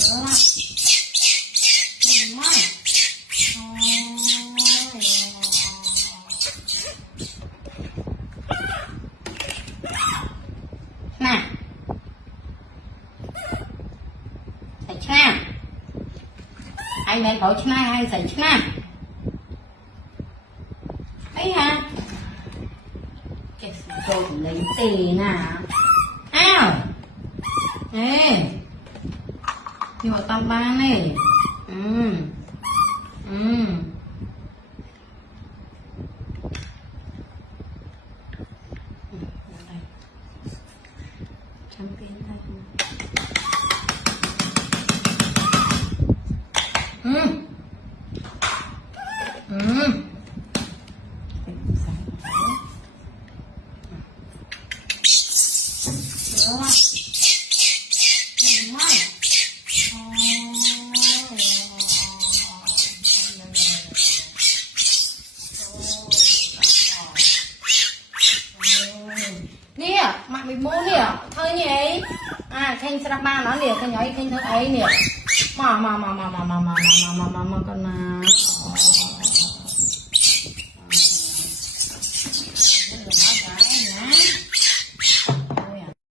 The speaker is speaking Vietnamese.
nèใส่ชนะไอ้แม่เขาชนะให้ใส่ชนะไอ้ฮะเก็บสิโตถึงเลยตีน่ะอ้าวเอ๊ะอยู่ตามบ้านนี่อืมChampion tayo. Nè, mặt bị mũ nè, thôi nhỉ. À, khen sẽ ba nó nè, khen nhảy khen thơ ấy nè. Mà con à.